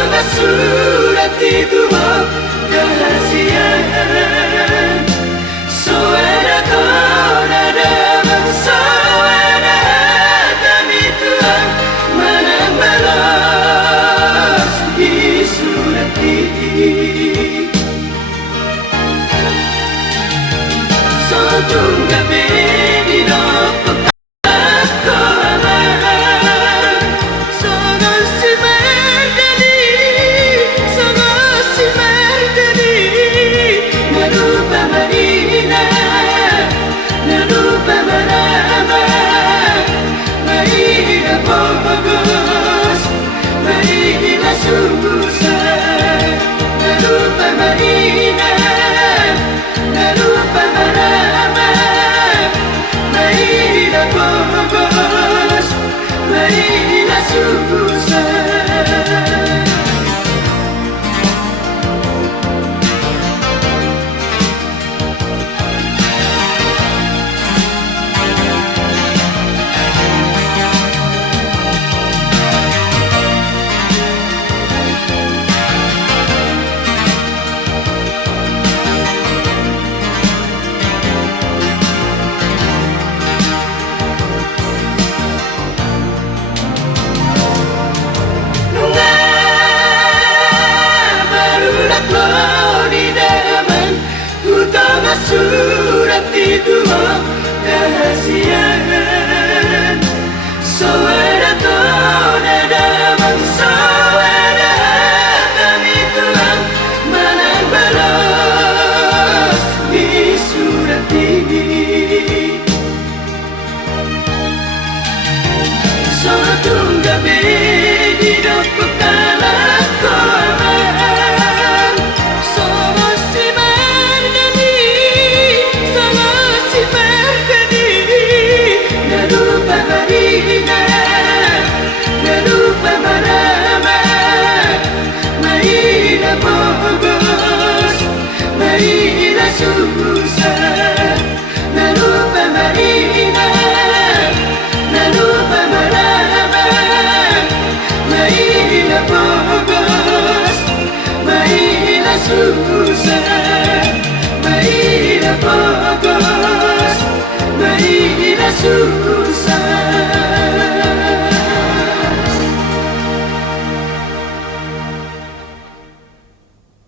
utama surat itu kerahasiaan. Suara konada bersuara kami Tuhan menang balas di surat ini. Sotung kami di dopok surat itu kerahasiaan. Suara konada bersuara kami Tuhan menang balas di surat ini. Sotung kami di dopok kalah koaman. Susah,